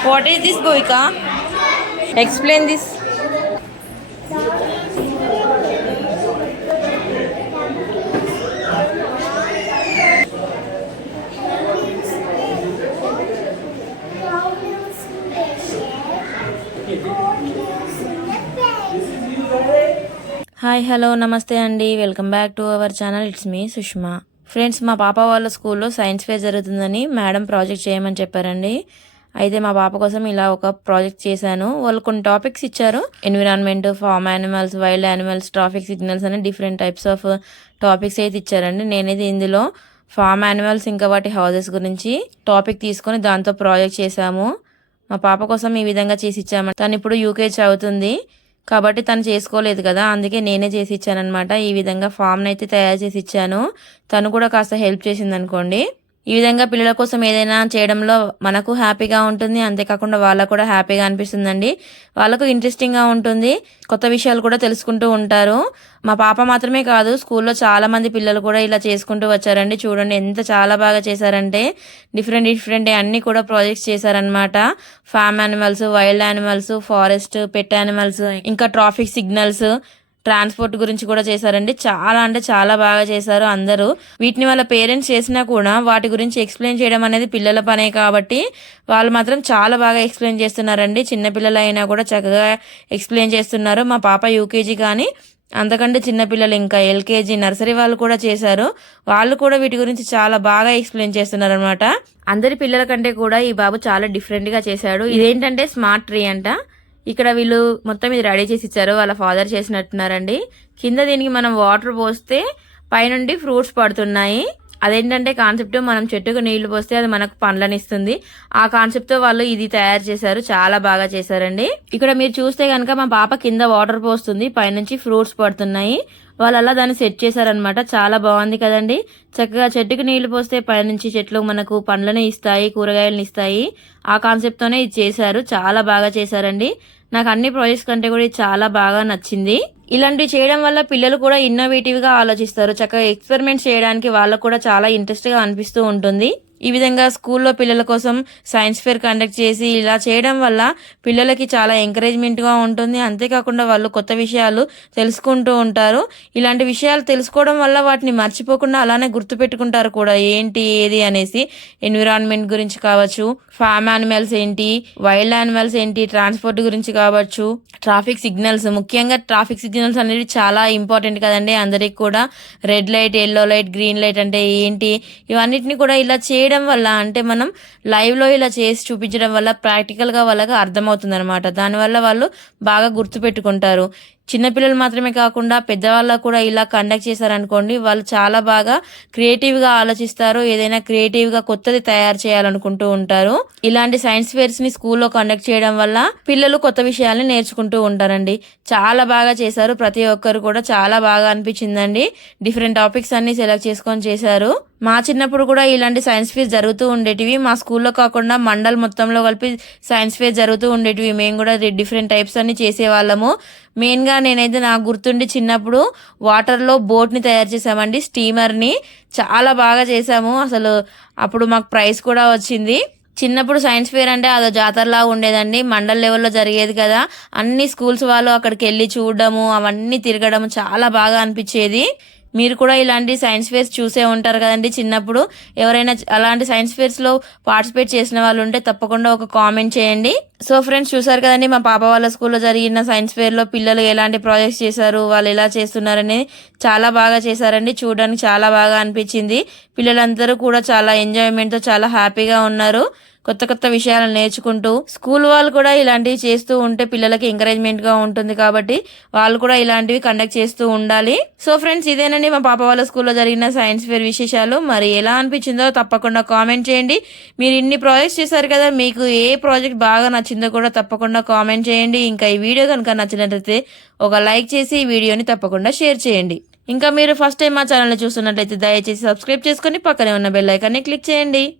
What is this, Goika? Explain this. Hi hello నమస్తే అండి welcome back to our channel it's me Sushma friends మా పాప వాళ్ళ స్కూల్లో సైన్స్ ఫేర్ జరుగుతుందని మేడం ప్రాజెక్ట్ చేయమని చెప్పారండి అయితే మా పాప కోసం ఇలా ఒక ప్రాజెక్ట్ చేశాను. వాళ్ళు కొన్ని టాపిక్స్ ఇచ్చారు. Environment farm animals wild animals traffic signals అని డిఫరెంట్ టైప్స్ ఆఫ్ టాపిక్స్ అయితే ఇచ్చారండి. నేనైతే ఇందులో ఫామ్ యానిమల్స్ ఇంకా వాటి హౌజెస్ గురించి టాపిక్ తీసుకొని దాంతో ప్రాజెక్ట్ చేశాము. మా పాప కోసం ఈ విధంగా చేసి ఇచ్చాము తను ఇప్పుడు యూకేజీ చదువుతుంది. కాబట్టి తను చేసుకోలేదు కదా. అందుకే నేనే చేసి ఇచ్చానమాట ఈ విధంగా ఫామ్ని అయితే తయారు చేసి ఇచ్చాను. తను కూడా కాస్త హెల్ప్ చేసింది అనుకోండి ఈ విధంగా పిల్లల కోసం ఏదైనా చేయడంలో మనకు హ్యాపీగా ఉంటుంది. అంతేకాకుండా వాళ్ళకు కూడా హ్యాపీగా అనిపిస్తుందండి. వాళ్ళకు ఇంట్రెస్టింగ్గా ఉంటుంది. కొత్త విషయాలు కూడా తెలుసుకుంటూ ఉంటారు. మా పాప మాత్రమే కాదు స్కూల్లో చాలా మంది పిల్లలు కూడా ఇలా చేసుకుంటూ వచ్చారండి. చూడండి ఎంత చాలా బాగా చేశారంటే డిఫరెంట్ డిఫరెంట్ అన్నీ కూడా ప్రాజెక్ట్స్ చేశారనమాట farm animals wild animals forest pet animals ఇంకా ట్రాఫిక్ సిగ్నల్స్ ట్రాన్స్పోర్ట్ గురించి కూడా చేశారండి. చాలా అంటే చాలా బాగా చేశారు అందరూ. వీటిని వాళ్ళ పేరెంట్స్ చేసినా కూడా వాటి గురించి ఎక్స్ప్లెయిన్ చేయడం అనేది పిల్లల పనే కాబట్టి వాళ్ళు మాత్రం చాలా బాగా ఎక్స్ప్లెయిన్ చేస్తున్నారండి. చిన్నపిల్లలు అయినా కూడా చక్కగా ఎక్స్ప్లెయిన్ చేస్తున్నారు. మా పాప యూకేజీ కానీ అంతకంటే చిన్నపిల్లలు ఇంకా ఎల్కేజీ నర్సరీ వాళ్ళు కూడా చేశారు. వాళ్ళు కూడా వీటి గురించి చాలా బాగా ఎక్స్ప్లెయిన్ చేస్తున్నారు అనమాట అందరి పిల్లల కంటే కూడా ఈ బాబు చాలా డిఫరెంట్గా చేశాడు. ఇదేంటంటే స్మార్ట్ ట్రీ అంట. ఇక్కడ వీళ్ళు మొత్తం ఇది రెడీ చేసి ఇచ్చారు వాళ్ళ ఫాదర్ చేసినట్టున్నారండి. కింద దీనికి మనం వాటర్ పోస్తే పైనుండి ఫ్రూట్స్ పడుతున్నాయి. అదేంటంటే కాన్సెప్ట్ మనం చెట్టుకు నీళ్ళు పోస్తే అది మనకు పండ్లను ఇస్తుంది ఆ కాన్సెప్ట్తో వాళ్ళు ఇది తయారు చేశారు చాలా బాగా చేశారండి. ఇక్కడ మీరు చూస్తే కనుక మా పాప కింద వాటర్ పోస్తుంది పైనుంచి ఫ్రూట్స్ పడుతున్నాయి. వాళ్ళు అలా దాన్ని సెట్ చేశారనమాట చాలా బాగుంది కదండి. చక్కగా చెట్టుకు నీళ్ళు పోస్తే పైనుంచి చెట్లు మనకు పండ్లను ఇస్తాయి కూరగాయలను ఇస్తాయి. ఆ కాన్సెప్ట్ తోనే ఇది చేశారు చాలా బాగా చేశారండి. నాకు అన్ని ప్రాజెక్ట్స్ కంటే కూడా చాలా బాగా నచ్చింది. ఇలాంటివి చేయడం వల్ల పిల్లలు కూడా ఇన్నోవేటివ్గా ఆలోచిస్తారు. చక్కగా ఎక్స్పెరిమెంట్స్ చేయడానికి వాళ్ళకు కూడా చాలా ఇంట్రెస్ట్గా అనిపిస్తూ ఉంటుంది. ఈ విధంగా స్కూల్లో పిల్లల కోసం సైన్స్ ఫేర్ కండక్ట్ చేసి ఇలా చేయడం వల్ల పిల్లలకి చాలా ఎంకరేజ్మెంట్గా ఉంటుంది. అంతేకాకుండా వాళ్ళు కొత్త విషయాలు తెలుసుకుంటూ ఉంటారు. ఇలాంటి విషయాలు తెలుసుకోవడం వల్ల వాటిని మర్చిపోకుండా అలానే గుర్తుపెట్టుకుంటారు కూడా. ఏంటి ఏది అనేసి ఎన్విరాన్మెంట్ గురించి కావచ్చు ఫామ్ యానిమల్స్ ఏంటి వైల్డ్ యానిమల్స్ ఏంటి ట్రాన్స్పోర్ట్ గురించి కావచ్చు ట్రాఫిక్ సిగ్నల్స్. ముఖ్యంగా ట్రాఫిక్ సిగ్నల్స్ అనేవి చాలా ఇంపార్టెంట్ కదండి అందరికి కూడా. Red light yellow light green light అంటే ఏంటి? ఇవన్నిటిని కూడా ఇలా చేయడం చేయడం వల్ల అంటే మనం లైవ్లో ఇలా చేసి చూపించడం వల్ల ప్రాక్టికల్గా వాళ్ళకి అర్థమవుతుంది అనమాట దానివల్ల వాళ్ళు బాగా గుర్తుపెట్టుకుంటారు. చిన్నపిల్లలు మాత్రమే కాకుండా పెద్దవాళ్ళకు కూడా ఇలా కండక్ట్ చేశారనుకోండి వాళ్ళు చాలా బాగా క్రియేటివ్గా ఆలోచిస్తారు ఏదైనా క్రియేటివ్గా కొత్తది తయారు చేయాలనుకుంటూ ఉంటారు. ఇలాంటి సైన్స్ ఫేర్స్ని స్కూల్లో కండక్ట్ చేయడం వల్ల పిల్లలు కొత్త విషయాల్ని నేర్చుకుంటూ ఉంటారండి. చాలా బాగా చేశారు ప్రతి ఒక్కరు కూడా చాలా బాగా అనిపించిందండి. డిఫరెంట్ టాపిక్స్ అన్ని సెలెక్ట్ చేసుకొని చేశారు. మా చిన్నప్పుడు కూడా ఇలాంటి సైన్స్ ఫేర్ జరుగుతూ ఉండేటివి. మా స్కూల్లో కాకుండా మండల్ మొత్తంలో కలిపి సైన్స్ ఫేర్ జరుగుతూ ఉండేటివి. మేము కూడా డిఫరెంట్ టైప్స్ అన్ని చేసేవాళ్ళము. మెయిన్గా నేనైతే నాకు గుర్తుండి చిన్నప్పుడు వాటర్లో బోట్ని తయారు చేసామండి స్టీమర్ని. చాలా బాగా చేసాము అసలు అప్పుడు మాకు ప్రైజ్ కూడా వచ్చింది. చిన్నప్పుడు సైన్స్ ఫేర్ అంటే అదో జాతరలా ఉండేదండి. మండల్ లెవెల్లో జరిగేది కదా. అన్ని స్కూల్స్ వాళ్ళు అక్కడికి వెళ్ళి చూడడము అవన్నీ తిరగడం చాలా బాగా అనిపించేది. మీరు కూడా ఇలాంటి సైన్స్ ఫేర్స్ చూసే ఉంటారు కదండి చిన్నప్పుడు. ఎవరైనా అలాంటి సైన్స్ ఫేర్స్లో పార్టిసిపేట్ చేసిన వాళ్ళు ఉంటే తప్పకుండా ఒక కామెంట్ చేయండి. సో ఫ్రెండ్స్ చూసారు కదండి మా పాప వాళ్ళ స్కూల్లో జరిగిన సైన్స్ ఫేర్లో పిల్లలు ఎలాంటి ప్రాజెక్ట్స్ చేశారు వాళ్ళు ఎలా చేస్తున్నారని చాలా బాగా చేశారండి. చూడడానికి చాలా బాగా అనిపించింది. పిల్లలందరూ కూడా చాలా ఎంజాయ్మెంట్తో చాలా హ్యాపీగా ఉన్నారు. కొత్త కొత్త విషయాలను నేర్చుకుంటూ స్కూల్ వాళ్ళు కూడా ఇలాంటివి చేస్తూ ఉంటే పిల్లలకి ఎంకరేజ్మెంట్గా ఉంటుంది కాబట్టి వాళ్ళు కూడా ఇలాంటివి కండక్ట్ చేస్తూ ఉండాలి. సో ఫ్రెండ్స్ ఇదేనండి మా పాప వాళ్ళ స్కూల్లో జరిగిన సైన్స్ ఫేర్ విశేషాలు. మరి ఎలా అనిపించిందో తప్పకుండా కామెంట్ చేయండి. మీరు ఇన్ని ప్రాజెక్ట్స్ చేశారు కదా మీకు ఏ ప్రాజెక్ట్ బాగా నచ్చిందో కూడా తప్పకుండా కామెంట్ చేయండి. ఇంకా ఈ వీడియో కనుక నచ్చినట్లయితే ఒక లైక్ చేసి ఈ వీడియోని తప్పకుండా షేర్ చేయండి. ఇంకా మీరు ఫస్ట్ టైం మా ఛానల్ చూస్తున్నట్లయితే దయచేసి సబ్స్క్రైబ్ చేసుకుని పక్కనే ఉన్న బెల్ ఐకాన్ని క్లిక్ చేయండి.